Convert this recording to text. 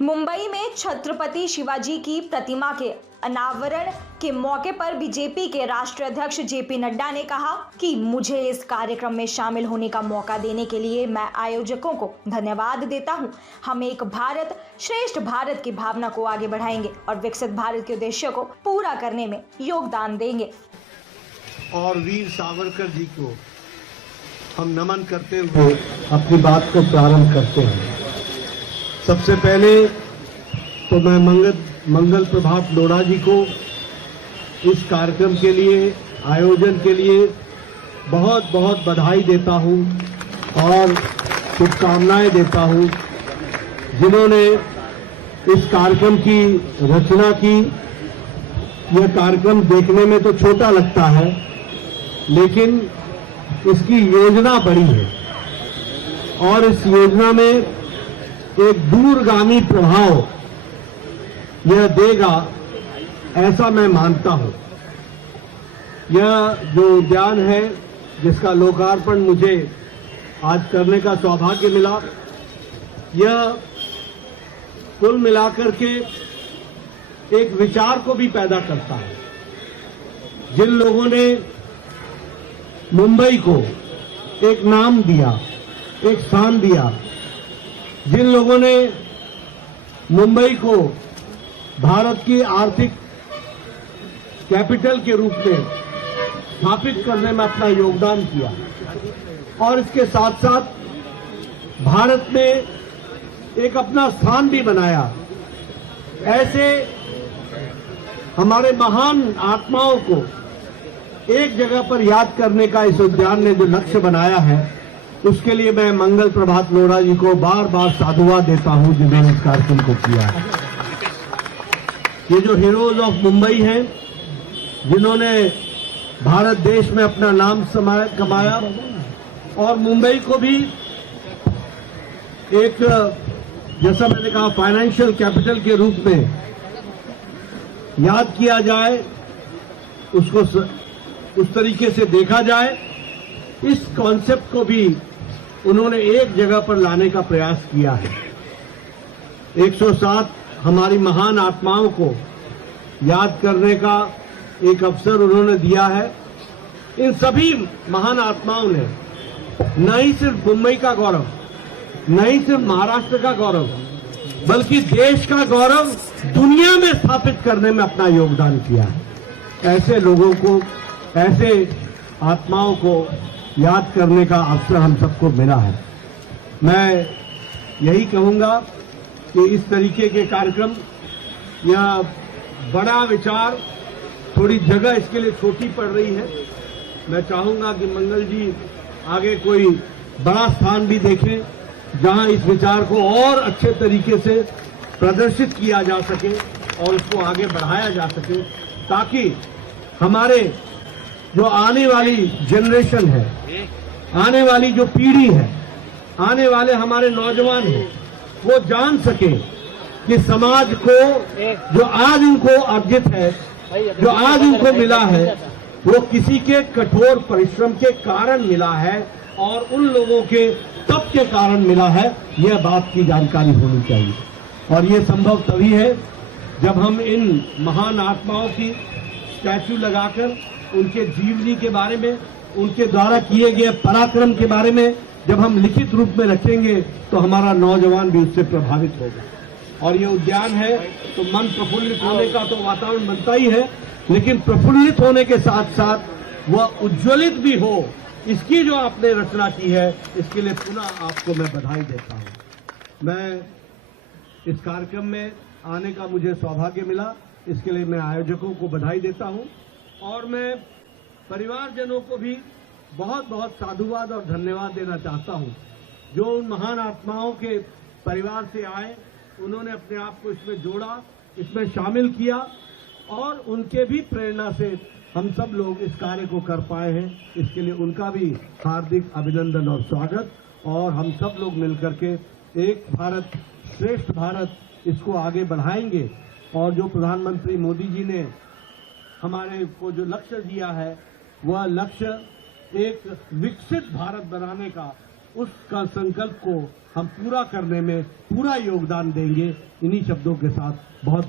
मुंबई में छत्रपति शिवाजी की प्रतिमा के अनावरण के मौके पर बीजेपी के राष्ट्रीय अध्यक्ष जेपी नड्डा ने कहा कि मुझे इस कार्यक्रम में शामिल होने का मौका देने के लिए मैं आयोजकों को धन्यवाद देता हूं। हम एक भारत श्रेष्ठ भारत की भावना को आगे बढ़ाएंगे और विकसित भारत के उद्देश्य को पूरा करने में योगदान देंगे। और वीर सावरकर जी को हम नमन करते हुए अपनी बात को प्रारंभ करते हैं। सबसे पहले तो मैं मंगल प्रभात लोढ़ा जी को इस कार्यक्रम के लिए, आयोजन के लिए बहुत बहुत बधाई देता हूं और शुभकामनाएं देता हूं, जिन्होंने इस कार्यक्रम की रचना की। यह कार्यक्रम देखने में तो छोटा लगता है, लेकिन इसकी योजना बड़ी है और इस योजना में एक दूरगामी प्रभाव यह देगा, ऐसा मैं मानता हूं। यह जो उद्यान है, जिसका लोकार्पण मुझे आज करने का सौभाग्य मिला, यह कुल मिलाकर के एक विचार को भी पैदा करता है। जिन लोगों ने मुंबई को एक नाम दिया, एक स्थान दिया, जिन लोगों ने मुंबई को भारत की आर्थिक कैपिटल के रूप में स्थापित करने में अपना योगदान किया और इसके साथ साथ भारत में एक अपना स्थान भी बनाया, ऐसे हमारे महान आत्माओं को एक जगह पर याद करने का इस उद्यान ने जो लक्ष्य बनाया है, उसके लिए मैं मंगल प्रभात लोढ़ा जी को बार बार साधुवाद देता हूं, जिन्होंने इस कार्यक्रम को किया है। ये जो हीरोज ऑफ मुंबई हैं, जिन्होंने भारत देश में अपना नाम कमाया और मुंबई को भी एक, जैसा मैंने कहा, फाइनेंशियल कैपिटल के रूप में याद किया जाए, उसको उस तरीके से देखा जाए, इस कॉन्सेप्ट को भी उन्होंने एक जगह पर लाने का प्रयास किया है। 107 हमारी महान आत्माओं को याद करने का एक अवसर उन्होंने दिया है। इन सभी महान आत्माओं ने न ही सिर्फ मुंबई का गौरव, न ही सिर्फ महाराष्ट्र का गौरव, बल्कि देश का गौरव दुनिया में स्थापित करने में अपना योगदान किया है। ऐसे लोगों को, ऐसे आत्माओं को याद करने का अवसर हम सबको मिला है। मैं यही कहूंगा कि इस तरीके के कार्यक्रम या बड़ा विचार, थोड़ी जगह इसके लिए छोटी पड़ रही है। मैं चाहूंगा कि मंगल जी आगे कोई बड़ा स्थान भी देखें, जहां इस विचार को और अच्छे तरीके से प्रदर्शित किया जा सके और उसको आगे बढ़ाया जा सके, ताकि हमारे जो आने वाली जनरेशन है, आने वाली जो पीढ़ी है, आने वाले हमारे नौजवान हैं, वो जान सके कि समाज को जो आज उनको अर्जित है, जो आज उनको मिला है, वो किसी के कठोर परिश्रम के कारण मिला है और उन लोगों के तप के कारण मिला है। यह बात की जानकारी होनी चाहिए और ये संभव तभी है जब हम इन महान आत्माओं की स्टैचू लगाकर उनके जीवनी के बारे में, उनके द्वारा किए गए पराक्रम के बारे में जब हम लिखित रूप में रखेंगे, तो हमारा नौजवान भी उससे प्रभावित होगा। और ये उद्यान है तो मन प्रफुल्लित होने का तो वातावरण बनता ही है, लेकिन प्रफुल्लित होने के साथ साथ वह उज्ज्वलित भी हो, इसकी जो आपने रचना की है, इसके लिए पुनः आपको मैं बधाई देता हूं। मैं इस कार्यक्रम में आने का मुझे सौभाग्य मिला, इसके लिए मैं आयोजकों को बधाई देता हूं और मैं परिवारजनों को भी बहुत बहुत साधुवाद और धन्यवाद देना चाहता हूं, जो उन महान आत्माओं के परिवार से आए, उन्होंने अपने आप को इसमें जोड़ा, इसमें शामिल किया और उनके भी प्रेरणा से हम सब लोग इस कार्य को कर पाए हैं। इसके लिए उनका भी हार्दिक अभिनंदन और स्वागत। और हम सब लोग मिलकर के एक भारत श्रेष्ठ भारत, इसको आगे बढ़ाएंगे और जो प्रधानमंत्री मोदी जी ने हमारे को जो लक्ष्य दिया है, वह लक्ष्य एक विकसित भारत बनाने का, उसका संकल्प को हम पूरा करने में पूरा योगदान देंगे। इन्हीं शब्दों के साथ बहुत बहुत